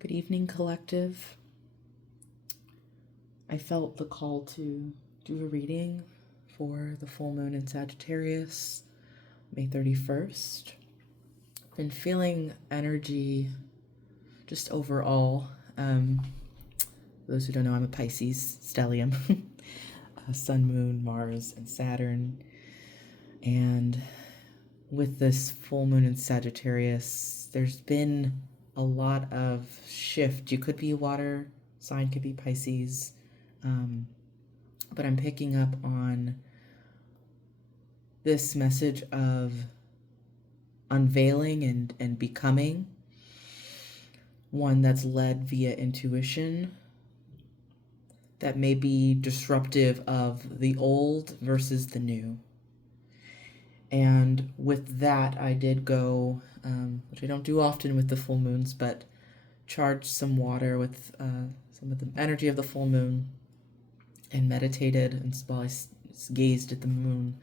Good evening, collective. I felt the call to do a reading for the full moon in Sagittarius, May 31st. Been feeling energy just overall. Those who don't know, I'm a Pisces stellium, Sun, Moon, Mars, and Saturn. And with this full moon in Sagittarius, there's been a lot of shift. You could be a water sign, could be Pisces, but I'm picking up on this message of unveiling and becoming, one that's led via intuition, that may be disruptive of the old versus the new. And with that, I did go, which I don't do often with the full moons, but charged some water with some of the energy of the full moon and meditated and while I gazed at the moon.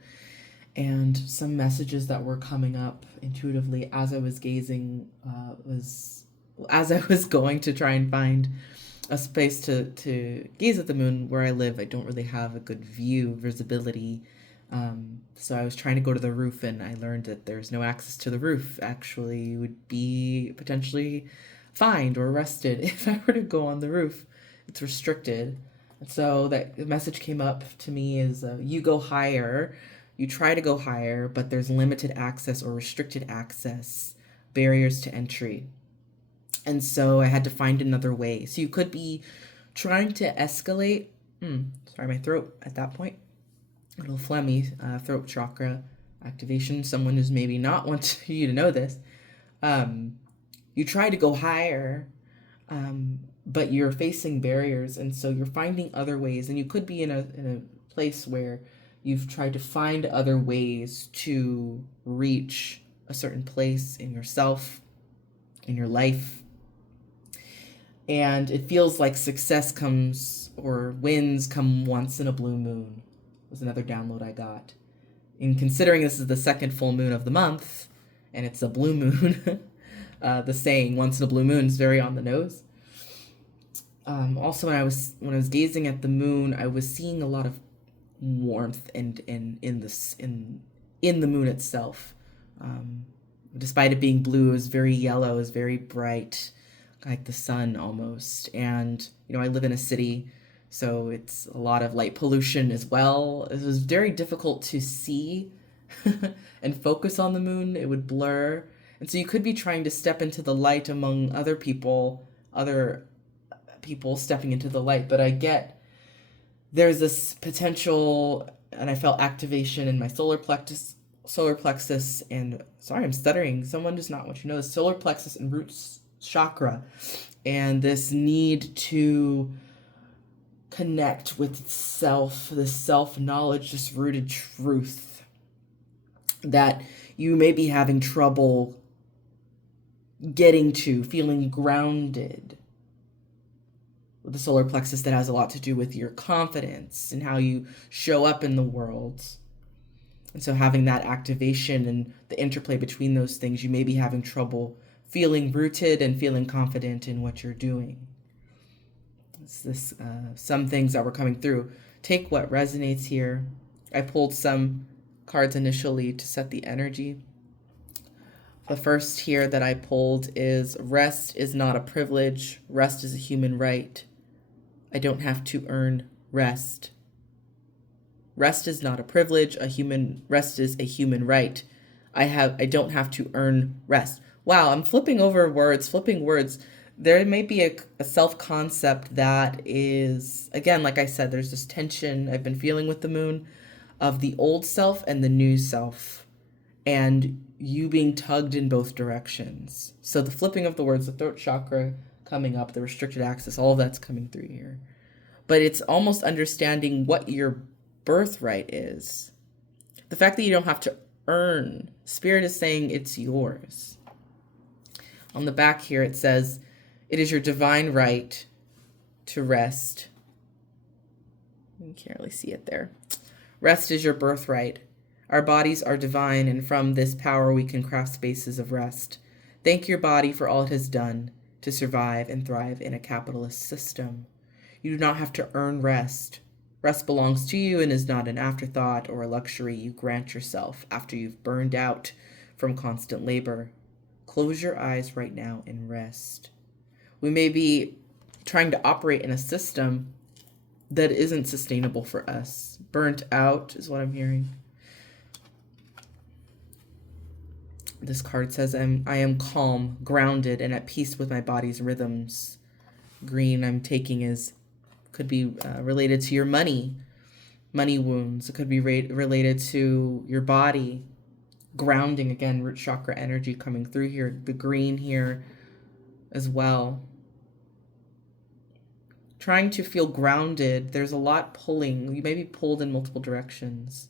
And some messages that were coming up intuitively as I was gazing as I was going to try and find a space to gaze at the moon. Where I live, I don't really have a good visibility. So I was trying to go to the roof, and I learned that there's no access to the roof. Actually, you would be potentially fined or arrested if I were to go on the roof. It's restricted. And so that message came up to me is you go higher, you try to go higher, but there's limited access or restricted access, barriers to entry. And so I had to find another way. So you could be trying to escalate. Sorry, my throat at that point. A little phlegmy, throat chakra activation. Someone who's maybe not want you to know this. You try to go higher, but you're facing barriers, and so you're finding other ways. And you could be in a place where you've tried to find other ways to reach a certain place in yourself, in your life. And it feels like success comes, or wins come once in a blue moon, was another download I got. In considering this is the second full moon of the month, and it's a blue moon, the saying "once in a blue moon" is very on the nose. Also, when I was gazing at the moon, I was seeing a lot of warmth and in the moon itself. Despite it being blue, it was very yellow, it was very bright, like the sun almost. And I live in a city, so it's a lot of light pollution as well. It was very difficult to see and focus on the moon. It would blur. And so you could be trying to step into the light among other people stepping into the light. But I get there's this potential, and I felt activation in my solar plexus, and sorry, I'm stuttering. Someone does not want you to know the solar plexus and root chakra, and this need to connect with self, the self-knowledge, this rooted truth that you may be having trouble getting to, feeling grounded. With the solar plexus, that has a lot to do with your confidence and how you show up in the world. And so having that activation and the interplay between those things, you may be having trouble feeling rooted and feeling confident in what you're doing. It's some things that were coming through. Take what resonates here. I pulled some cards initially to set the energy. The first here that I pulled is rest is not a privilege. Rest is a human right. I don't have to earn rest. Rest is not a privilege. Rest is a human right. I don't have to earn rest. Wow, I'm flipping words. There may be a self-concept that is, again, like I said, there's this tension I've been feeling with the moon of the old self and the new self, and you being tugged in both directions. So the flipping of the words, the throat chakra coming up, the restricted access, all of that's coming through here. But it's almost understanding what your birthright is. The fact that you don't have to earn. Spirit is saying it's yours. On the back here it says, it is your divine right to rest. You can't really see it there. Rest is your birthright. Our bodies are divine, and from this power we can craft spaces of rest. Thank your body for all it has done. to survive and thrive in a capitalist system. You do not have to earn rest. Rest belongs to you and is not an afterthought or a luxury you grant yourself after you've burned out from constant labor. Close your eyes right now and rest. We may be trying to operate in a system that isn't sustainable for us. Burnt out is what I'm hearing. This card says, I am calm, grounded, and at peace with my body's rhythms. Green I'm taking could be related to your money wounds. It could be related to your body. Grounding, again, root chakra energy coming through here. The green here as well. Trying to feel grounded. There's a lot pulling. You may be pulled in multiple directions.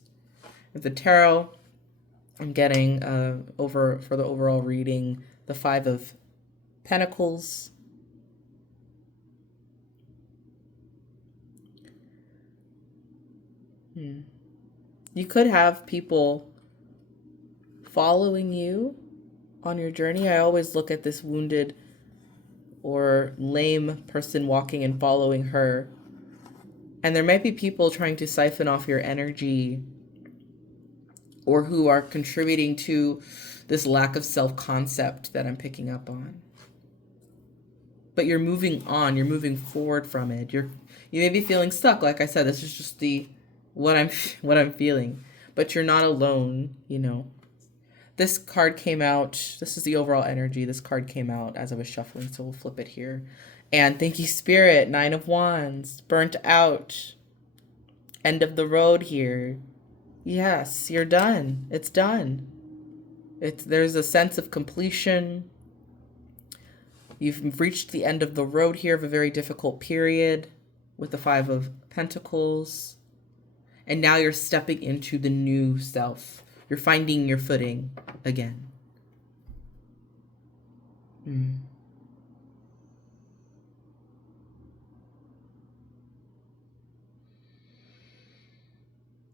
With the tarot, I'm getting for the overall reading, the 5 of Pentacles. You could have people following you on your journey. I always look at this wounded or lame person walking and following her. And there might be people trying to siphon off your energy or who are contributing to this lack of self-concept that I'm picking up on. But you're moving on, you're moving forward from it. You may be feeling stuck. Like I said, this is just what I'm feeling. But you're not alone, you know. This card came out, this is the overall energy. This card came out as I was shuffling, so we'll flip it here. And thank you, Spirit, 9 of Wands, burnt out. End of the road here. Yes, you're done. It's done. There's a sense of completion. You've reached the end of the road here of a very difficult period with the 5 of Pentacles. And now you're stepping into the new self. You're finding your footing again.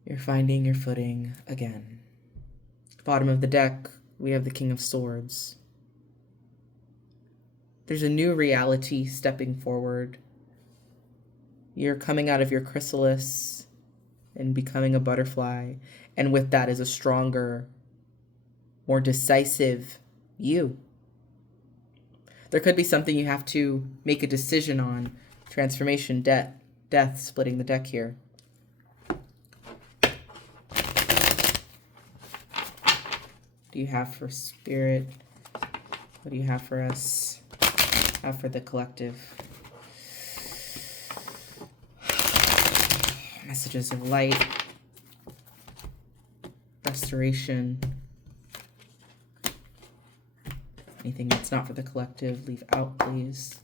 You're finding your footing again. Bottom of the deck, we have the King of Swords. There's a new reality stepping forward. You're coming out of your chrysalis and becoming a butterfly. And with that is a stronger, more decisive you. There could be something you have to make a decision on. Transformation, death, splitting the deck here. What do you have for Spirit? What do you have for us? Have for the collective? Messages of light. Restoration. Anything that's not for the collective, leave out, please.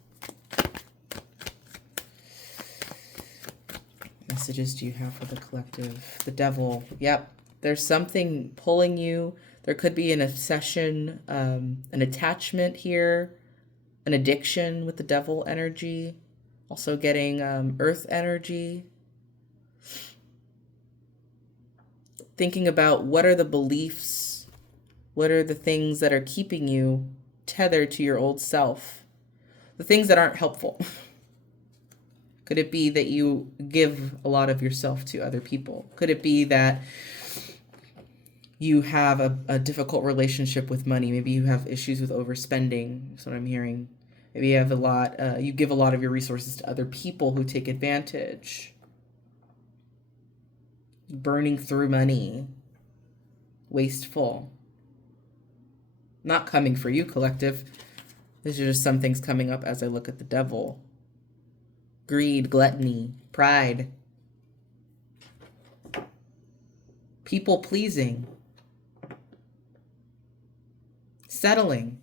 Messages do you have for the collective? The Devil. Yep. There's something pulling you. There could be an obsession, an attachment here, an addiction with the Devil energy. Also getting Earth energy. Thinking about what are the beliefs, what are the things that are keeping you tethered to your old self, the things that aren't helpful. Could it be that you give a lot of yourself to other people? Could it be that you have a difficult relationship with money? Maybe you have issues with overspending. That's what I'm hearing. Maybe you have you give a lot of your resources to other people who take advantage. Burning through money. Wasteful. Not coming for you, collective. These are just some things coming up as I look at the Devil. Greed, gluttony, pride. People pleasing. Settling.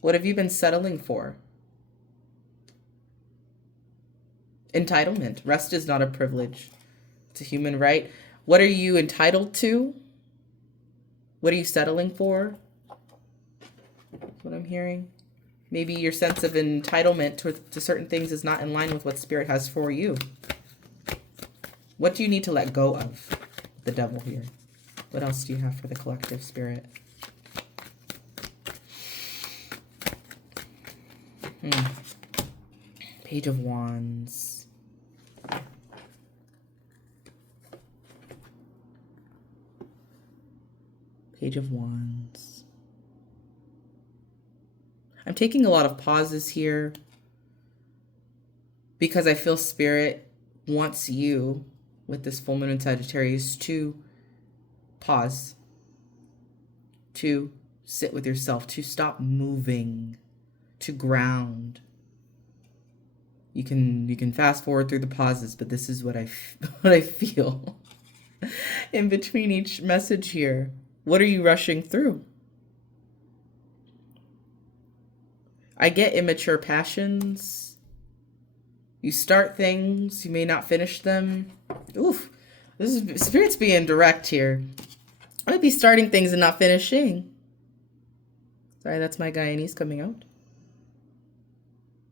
What have you been settling for? Entitlement. Rest is not a privilege. It's a human right. What are you entitled to? What are you settling for? That's what I'm hearing. Maybe your sense of entitlement to certain things is not in line with what Spirit has for you. What do you need to let go of? The Devil here. What else do you have for the collective, Spirit? Page of Wands. Page of Wands. I'm taking a lot of pauses here because I feel Spirit wants you, with this full moon in Sagittarius, to pause, to sit with yourself, to stop moving, to ground. You can fast forward through the pauses, but this is what I feel in between each message here. What are you rushing through? I get immature passions. You start things, you may not finish them. Oof, this is Spirit's being direct here. I might be starting things and not finishing. Sorry, that's my Guyanese coming out.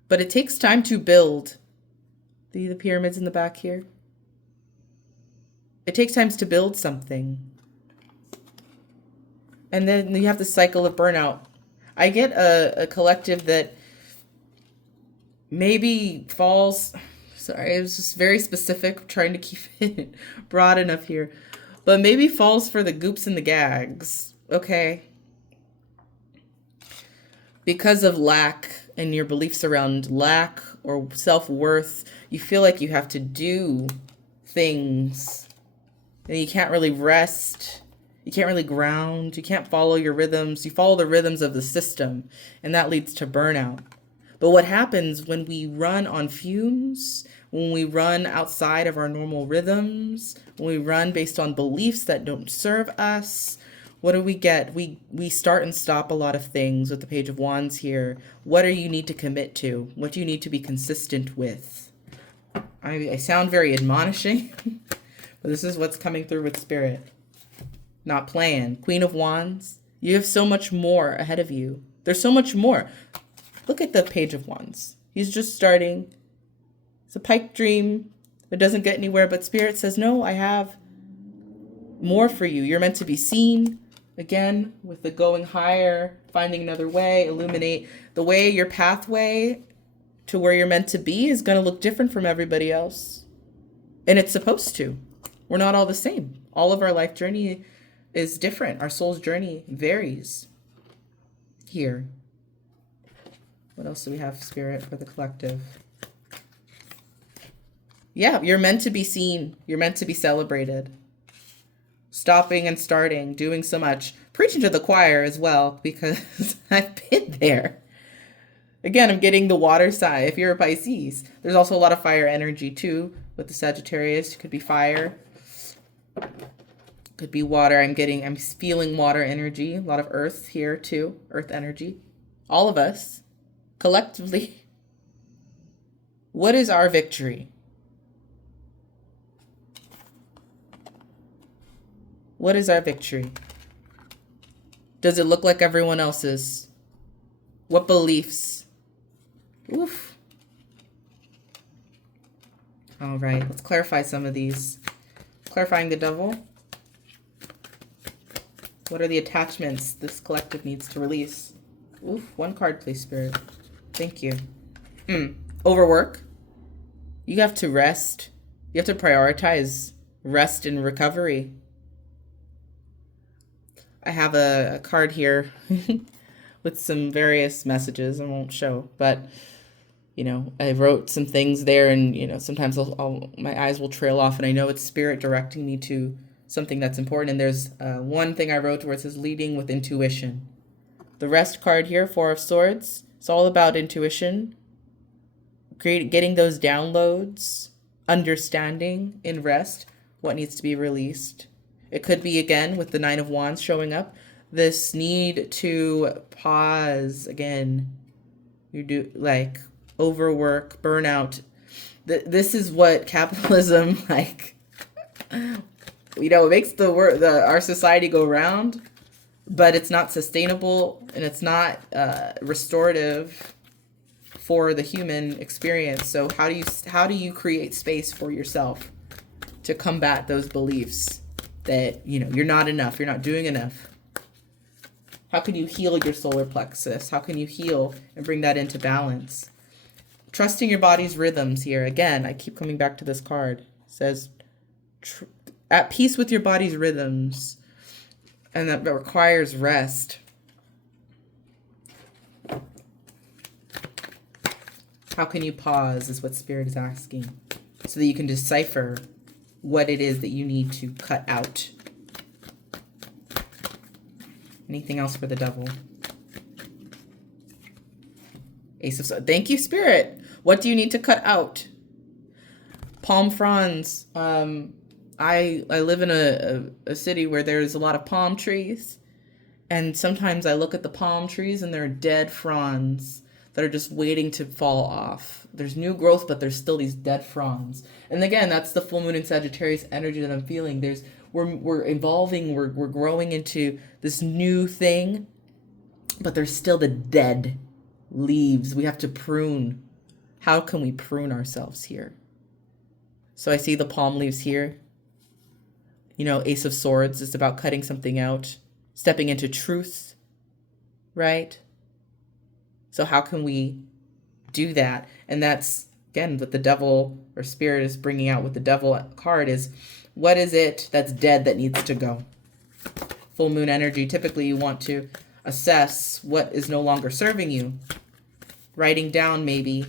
But it takes time to build. The pyramids in the back here. It takes time to build something. And then you have the cycle of burnout. I get a collective that maybe falls. Sorry, it was just very specific, trying to keep it broad enough here. But maybe falls for the goops and the gags. Okay. Because of lack and your beliefs around lack or self-worth, you feel like you have to do things. And you can't really rest. You can't really ground. You can't follow your rhythms. You follow the rhythms of the system, and that leads to burnout. But what happens when we run on fumes, when we run outside of our normal rhythms, when we run based on beliefs that don't serve us, what do we get? We start and stop a lot of things with the Page of Wands here. What do you need to commit to? What do you need to be consistent with? I sound very admonishing, but this is what's coming through with Spirit. Not playing. Queen of Wands. You have so much more ahead of you. There's so much more. Look at the Page of Wands. He's just starting. It's a pipe dream. It doesn't get anywhere, but Spirit says, no, I have more for you. You're meant to be seen. Again, with the going higher, finding another way, illuminate. The way, your pathway to where you're meant to be is going to look different from everybody else. And it's supposed to. We're not all the same. All of our life journey is different. Our soul's journey varies here. What else do we have, Spirit, for the collective? Yeah, you're meant to be seen. You're meant to be celebrated. Stopping and starting, doing so much. Preaching to the choir as well, because I've been there. Again, I'm getting the water side. If you're a Pisces, there's also a lot of fire energy too with the Sagittarius. It could be fire. Could be water. I'm feeling water energy. A lot of earth here too. Earth energy. All of us, collectively. What is our victory? What is our victory? Does it look like everyone else's? What beliefs? Oof. All right, let's clarify some of these. Clarifying the Devil. What are the attachments this collective needs to release? Oof, one card, please, Spirit. Thank you. Overwork. You have to rest. You have to prioritize rest and recovery. I have a card here with some various messages I won't show, but you know, I wrote some things there, and you know, sometimes my eyes will trail off, and I know it's Spirit directing me to something that's important. And there's one thing I wrote where it says leading with intuition. The rest card here, Four of Swords, it's all about intuition, getting those downloads, understanding in rest what needs to be released. It could be, again, with the Nine of Wands showing up, this need to pause again. You do, like, overwork, burnout. This is what capitalism, like, you know, it makes our society go round, but it's not sustainable, and it's not restorative for the human experience. So how do you create space for yourself to combat those beliefs that, you know, you're not enough, you're not doing enough? How can you heal your solar plexus? How can you heal and bring that into balance? Trusting your body's rhythms here. Again, I keep coming back to this card. It says, at peace with your body's rhythms. And that requires rest. How can you pause is what Spirit is asking. So that you can decipher what it is that you need to cut out. Anything else for the devil? Ace of Swords. Thank you, Spirit. What do you need to cut out? Palm fronds. I live in a city where there's a lot of palm trees. And sometimes I look at the palm trees and there are dead fronds that are just waiting to fall off. There's new growth, but there's still these dead fronds. And again, that's the full moon in Sagittarius energy that I'm feeling. We're evolving, we're growing into this new thing, but there's still the dead leaves. We have to prune. How can we prune ourselves here? So I see the palm leaves here. You know, Ace of Swords is about cutting something out, stepping into truth, right? So how can we do that? And that's, again, what the devil or Spirit is bringing out with the devil card is, what is it that's dead that needs to go? Full moon energy, typically you want to assess what is no longer serving you. Writing down maybe,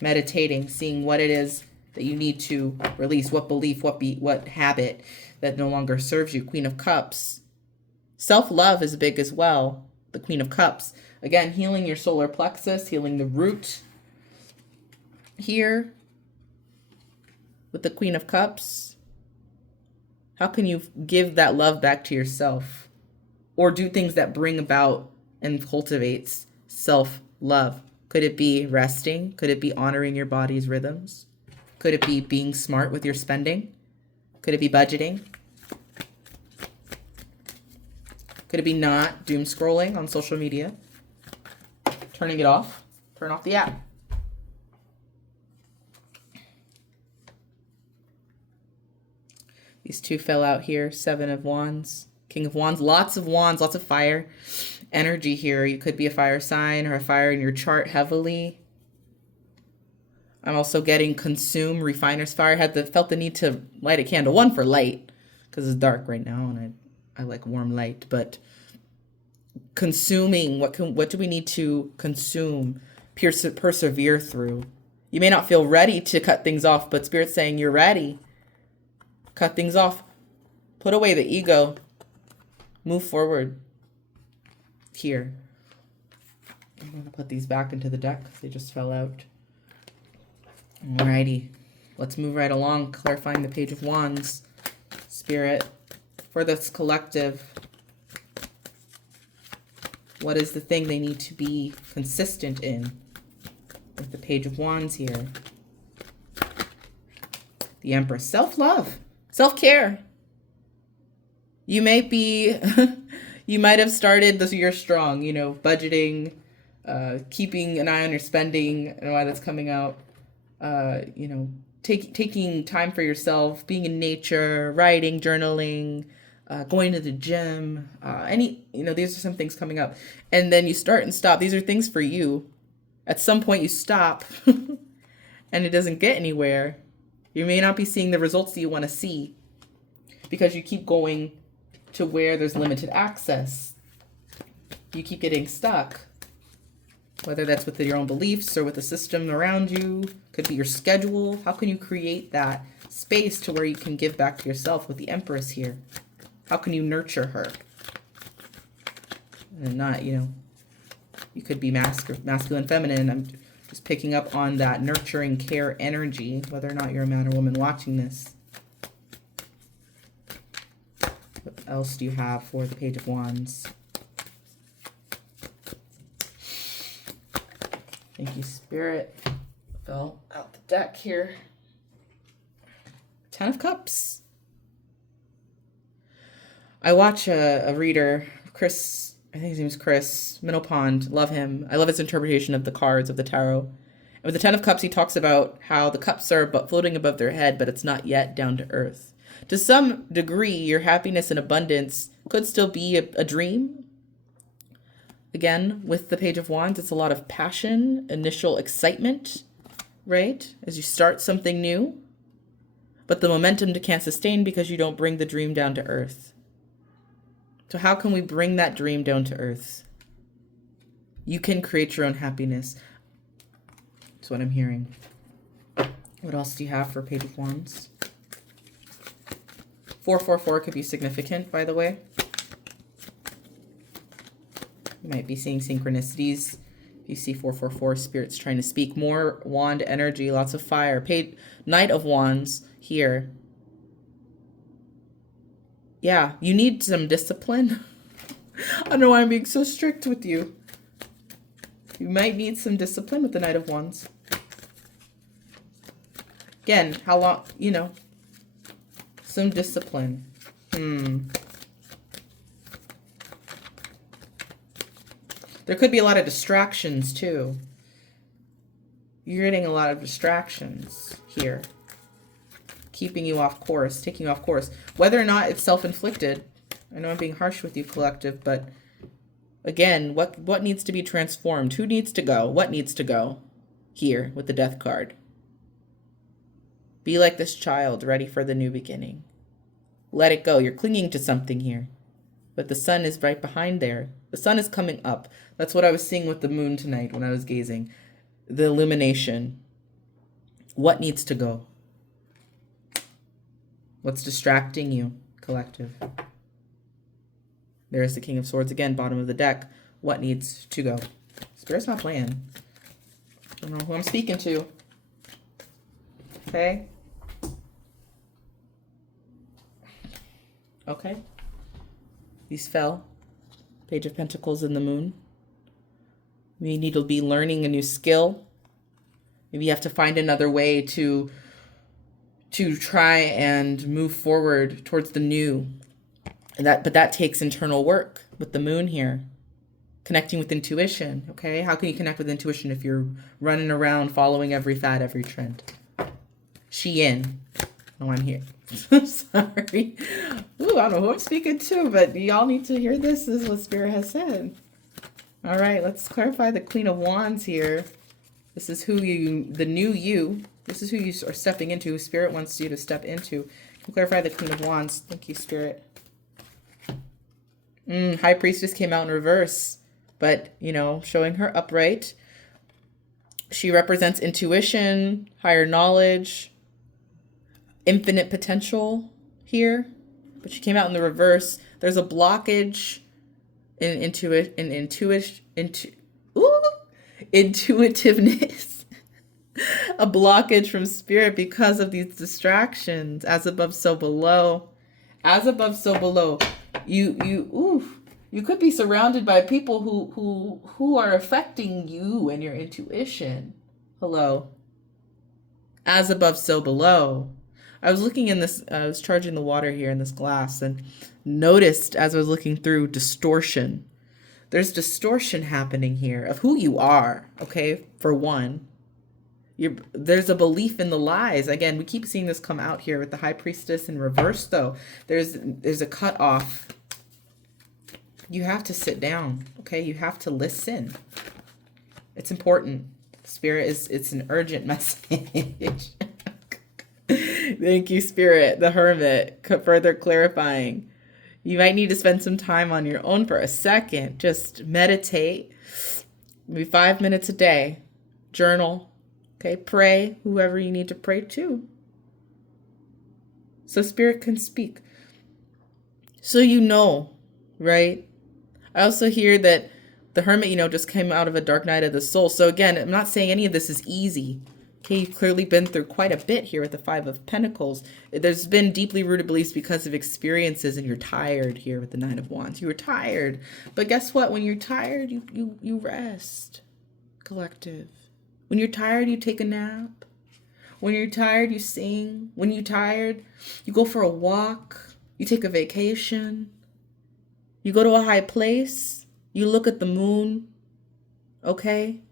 meditating, seeing what it is that you need to release, what belief, what habit that no longer serves you. Queen of Cups. Self-love is big as well. The Queen of Cups. Again, healing your solar plexus, healing the root here with the Queen of Cups. How can you give that love back to yourself? Or do things that bring about and cultivates self-love? Could it be resting? Could it be honoring your body's rhythms? Could it be being smart with your spending? Could it be budgeting? Could it be not doom scrolling on social media? Turning it off? Turn off the app. These two fell out here. Seven of Wands. King of Wands. Lots of fire energy here. You could be a fire sign or a fire in your chart heavily. I'm also getting consume, refiner's fire. Felt the need to light a candle. One for light, because it's dark right now and I like warm light. But consuming, what do we need to consume, persevere through? You may not feel ready to cut things off, but Spirit's saying you're ready. Cut things off. Put away the ego. Move forward. Here. I'm going to put these back into the deck because they just fell out. Alrighty. Let's move right along, clarifying the Page of Wands. Spirit, for this collective, what is the thing they need to be consistent in? With the Page of Wands here. The Empress. Self-love. Self-care. You may be, you might have started this year strong, you know, budgeting, keeping an eye on your spending and why that's coming out, you know, taking time for yourself, being in nature, writing, journaling, going to the gym, these are some things coming up. And then you start and stop. These are things for you. At some point you stop and it doesn't get anywhere. You may not be seeing the results that you want to see because you keep going to where there's limited access. You keep getting stuck, whether that's with your own beliefs or with the system around you. Could be your schedule. How can you create that space to where you can give back to yourself with the Empress here? How can you nurture her? And not, you could be masculine, feminine. I'm just picking up on that nurturing care energy, whether or not you're a man or woman watching this. What else do you have for the Page of Wands? Thank you, Spirit. Fell out the deck here. Ten of Cups. I watch a reader, Chris, I think his name is Chris Middlepond. Love him. I love his interpretation of the cards of the tarot. And with the Ten of Cups, he talks about how the cups are floating above their head, but it's not yet down to earth. To some degree, your happiness and abundance Could still be a dream. Again, with the Page of Wands, it's a lot of passion, initial excitement, right? As you start something new. But the momentum can't sustain because you don't bring the dream down to earth. So how can we bring that dream down to earth? You can create your own happiness. That's what I'm hearing. What else do you have for Page of Wands? 444 could be significant, by the way. You might be seeing synchronicities. You see 444, Spirit's trying to speak. More wand energy, lots of fire. Knight of Wands here. Yeah, you need some discipline. I don't know why I'm being so strict with you. You might need some discipline with the Knight of Wands. Again, how long, you know, some discipline. There could be a lot of distractions too. You're getting a lot of distractions here. Keeping you off course, taking you off course. Whether or not it's self-inflicted. I know I'm being harsh with you, collective, but again, what needs to be transformed? Who needs to go? What needs to go? Here with the Death card. Be like this child, ready for the new beginning. Let it go. You're clinging to something here. But the sun is right behind there. The sun is coming up. That's what I was seeing with the moon tonight when I was gazing. The illumination. What needs to go? What's distracting you, collective? There's the King of Swords again, bottom of the deck. What needs to go? Spirit's not playing. I don't know who I'm speaking to. Okay. Okay. These fell. Page of Pentacles and the moon. We need to be learning a new skill. Maybe you have to find another way to try and move forward towards the new. But that takes internal work with the moon here. Connecting with intuition, okay? How can you connect with intuition if you're running around following every fad, every trend? Shein. Oh, I'm here. Sorry. Ooh, I don't know who I'm speaking to, but y'all need to hear this. This is what Spirit has said. All right, let's clarify the Queen of Wands here. This is who the new you. This is who you are stepping into. Spirit wants you to step into. Can you clarify the Queen of Wands? Thank you, Spirit. High Priestess came out in reverse, but, you know, showing her upright. She represents intuition, higher knowledge, infinite potential here, but she came out in the reverse. There's a blockage in intuitiveness. A blockage from Spirit because of these distractions. As above, so below. As above, so below. You could be surrounded by people who are affecting you and your intuition. Hello. As above, so below. I was looking in this, I was charging the water here in this glass and noticed as I was looking through distortion. There's distortion happening here of who you are, okay, for one. There's a belief in the lies. Again, we keep seeing this come out here with the High Priestess in reverse, though. There's a cutoff. You have to sit down, okay? You have to listen. It's important. Spirit it's an urgent message. Thank you, Spirit. The Hermit, further clarifying. You might need to spend some time on your own for a second. Just meditate. Maybe 5 minutes a day. Journal. Okay, pray, whoever you need to pray to. So Spirit can speak. So you know, right? I also hear that the Hermit, you know, just came out of a dark night of the soul. So again, I'm not saying any of this is easy. Okay, you've clearly been through quite a bit here with the Five of Pentacles. There's been deeply rooted beliefs because of experiences, and you're tired here with the Nine of Wands. You were tired. But guess what? When you're tired, you rest, collective. When you're tired, you take a nap. When you're tired, you sing. When you're tired, you go for a walk. You take a vacation. You go to a high place. You look at the moon. Okay?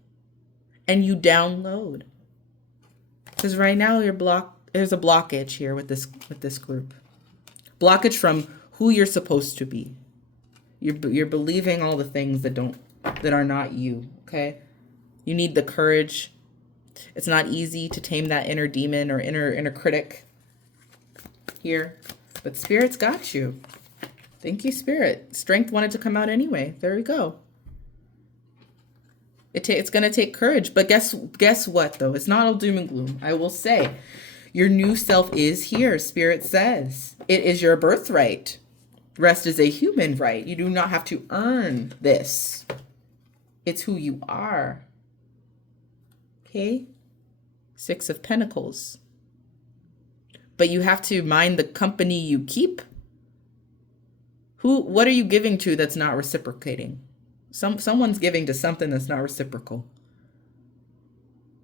And you download. Because right now there's a blockage here with this group. Blockage from who you're supposed to be. You're believing all the things that are not you, okay? You need the courage. It's not easy to tame that inner demon or inner critic here, but Spirit's got you. Thank you, Spirit. Strength wanted to come out anyway. There we go. It's going to take courage, but guess what though? It's not all doom and gloom. I will say, your new self is here. Spirit says it is your birthright. Rest is a human right. You do not have to earn this. It's who you are. Okay? 6 of Pentacles. But you have to mind the company you keep. What are you giving to that's not reciprocating? Someone's giving to something that's not reciprocal.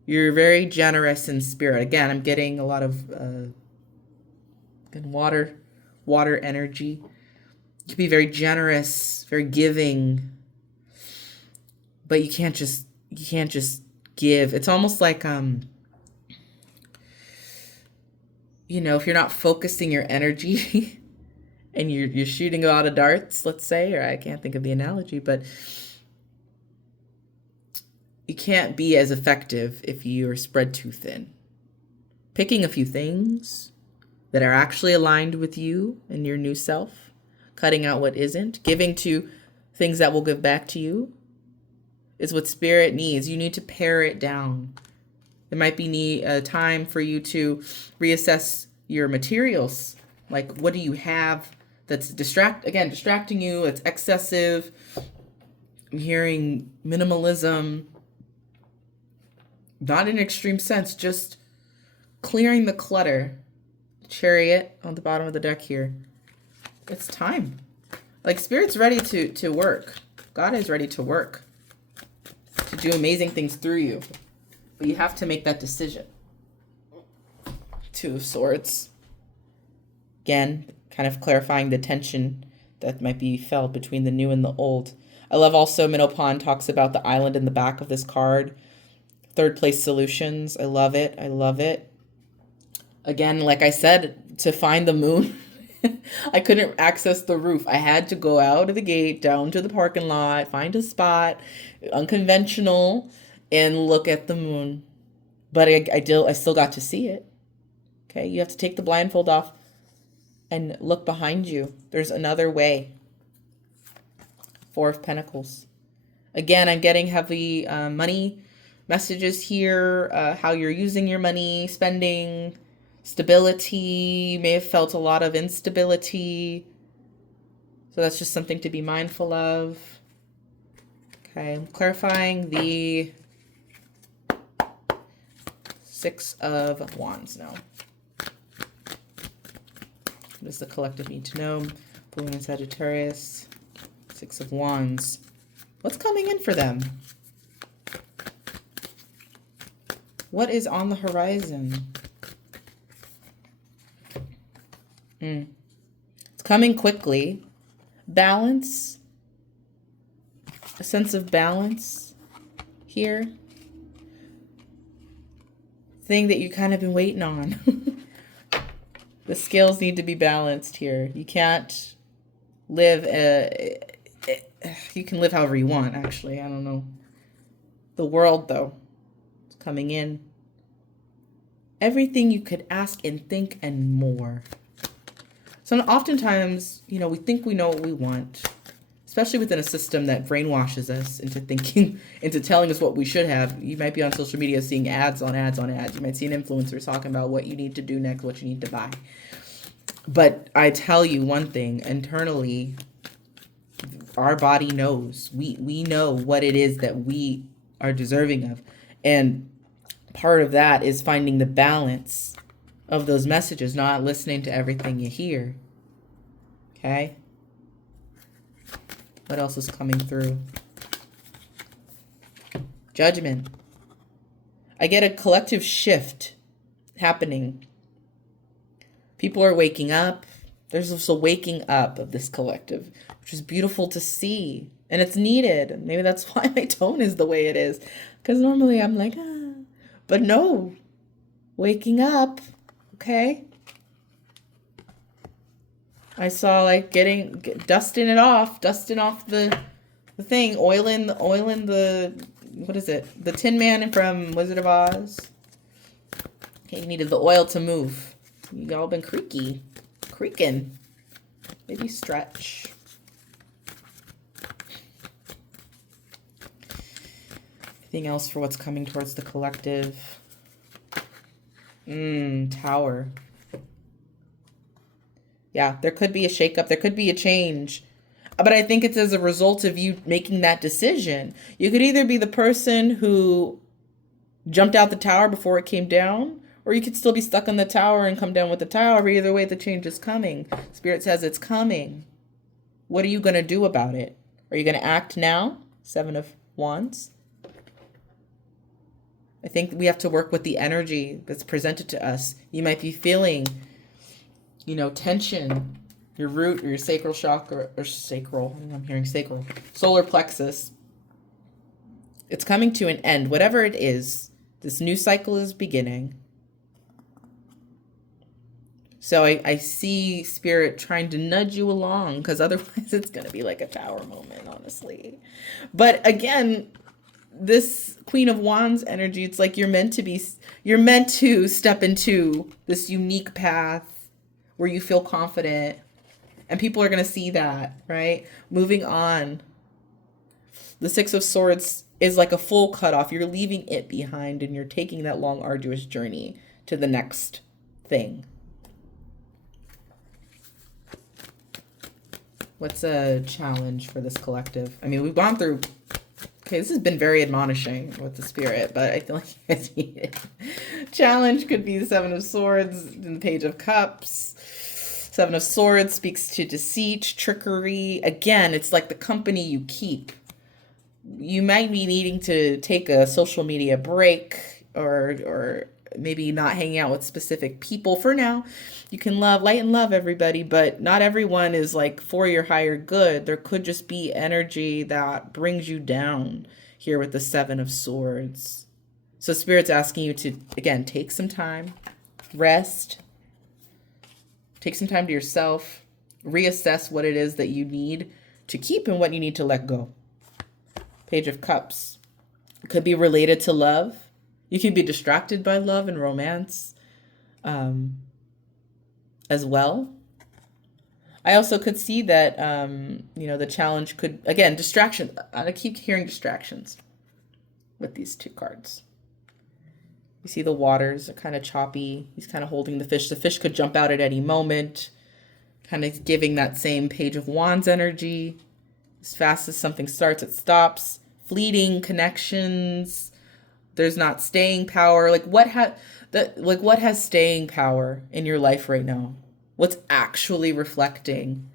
You're very generous in spirit. Again, I'm getting a lot of water energy. You can be very generous, very giving, but you can't just give. It's almost like if you're not focusing your energy and you're shooting a lot of darts, let's say, or I can't think of the analogy, but you can't be as effective if you are spread too thin. Picking a few things that are actually aligned with you and your new self, cutting out what isn't, giving to things that will give back to you is what Spirit needs. You need to pare it down. There might be a time for you to reassess your materials. Like, what do you have that's distracting you? It's excessive. I'm hearing minimalism. Not in an extreme sense, just clearing the clutter. Chariot on the bottom of the deck here. It's time. Like, Spirit's ready to work. God is ready to work. To do amazing things through you. But you have to make that decision. 2 of Swords. Again, kind of clarifying the tension that might be felt between the new and the old. I love also Minopan talks about the island in the back of this card. 3rd place solutions. I love it. I love it. Again, like I said, to find the moon, I couldn't access the roof. I had to go out of the gate, down to the parking lot, find a spot, unconventional, and look at the moon. But I still got to see it. Okay, you have to take the blindfold off and look behind you. There's another way. 4 of Pentacles. Again, I'm getting heavy money messages here, how you're using your money, spending, stability. You may have felt a lot of instability. So that's just something to be mindful of. Okay, I'm clarifying the 6 of Wands now. What does the collective need to know? Pulling in Sagittarius. 6 of Wands. What's coming in for them? What is on the horizon? It's coming quickly. Balance. A sense of balance here. Thing that you kind of been waiting on. The scales need to be balanced here. You can't live, you can live however you want, actually. I don't know. The world, though, is coming in. Everything you could ask and think and more. So oftentimes, we think we know what we want, especially within a system that brainwashes us into thinking, into telling us what we should have. You might be on social media seeing ads on ads on ads. You might see an influencer talking about what you need to do next, what you need to buy. But I tell you one thing, internally, our body knows. We know what it is that we are deserving of. And part of that is finding the balance of those messages, not listening to everything you hear. Okay? What else is coming through? Judgment. I get a collective shift happening. People are waking up. There's also waking up of this collective, which is beautiful to see. And it's needed. Maybe that's why my tone is the way it is. Because normally I'm like, But no. Waking up. Okay? I saw like dusting off the thing, oiling the, what is it? The Tin Man from Wizard of Oz. Okay, you needed the oil to move. You all been creaking. Maybe stretch. Anything else for what's coming towards the collective? Tower. Yeah, there could be a shakeup. There could be a change. But I think it's as a result of you making that decision. You could either be the person who jumped out the tower before it came down, or you could still be stuck in the tower and come down with the tower. Either way, the change is coming. Spirit says it's coming. What are you going to do about it? Are you going to act now? 7 of Wands. I think we have to work with the energy that's presented to us. You might be feeling, tension, your root or your sacral chakra, or sacral, I'm hearing sacral, solar plexus. It's coming to an end. Whatever it is, this new cycle is beginning. So I see Spirit trying to nudge you along, because otherwise it's going to be like a tower moment, honestly. But again, this Queen of Wands energy, it's like you're meant to step into this unique path where you feel confident, and people are going to see that, right? Moving on. The 6 of Swords is like a full cutoff. You're leaving it behind, and you're taking that long, arduous journey to the next thing. What's a challenge for this collective? I mean, we've gone through... Okay, this has been very admonishing with the Spirit, but I feel like you guys need it. Challenge could be the 7 of Swords and the Page of Cups. 7 of Swords speaks to deceit, trickery. Again, it's like the company you keep. You might be needing to take a social media break, or maybe not hanging out with specific people for now. You can light and love everybody, but not everyone is like for your higher good. There could just be energy that brings you down here with the 7 of Swords. So Spirit's asking you to, again, take some time, rest, take some time to yourself, reassess what it is that you need to keep and what you need to let go. Page of Cups. It could be related to love. You can be distracted by love and romance as well. I also could see that, the challenge could, again, distraction. I keep hearing distractions with these 2 cards. You see the waters are kind of choppy. He's kind of holding the fish. The fish could jump out at any moment, kind of giving that same Page of Wands energy. As fast as something starts, it stops. Fleeting connections. There's not staying power. What has staying power in your life right now? What's actually reflecting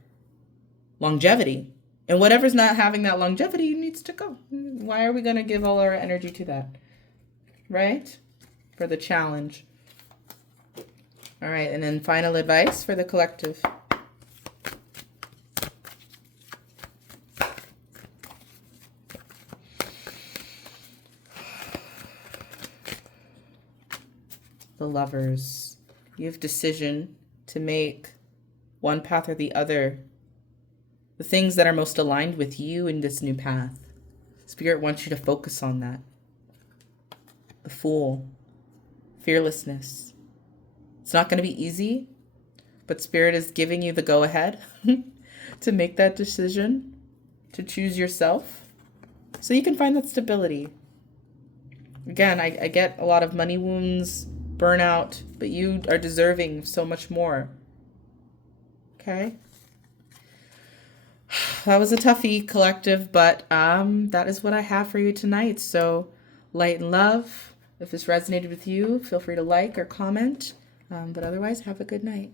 longevity? And whatever's not having that longevity needs to go. Why are we going to give all our energy to that? Right? For the challenge. All right, and then final advice for the collective. The Lovers. You have decision to make, one path or the other. The things that are most aligned with you in this new path. Spirit wants you to focus on that. The Fool. Fearlessness. It's not going to be easy, but Spirit is giving you the go-ahead to make that decision, to choose yourself, so you can find that stability. Again, I get a lot of money wounds, burnout, but you are deserving of so much more. Okay? That was a toughie, collective, but that is what I have for you tonight. So light and love. If this resonated with you, feel free to like or comment. But otherwise, have a good night.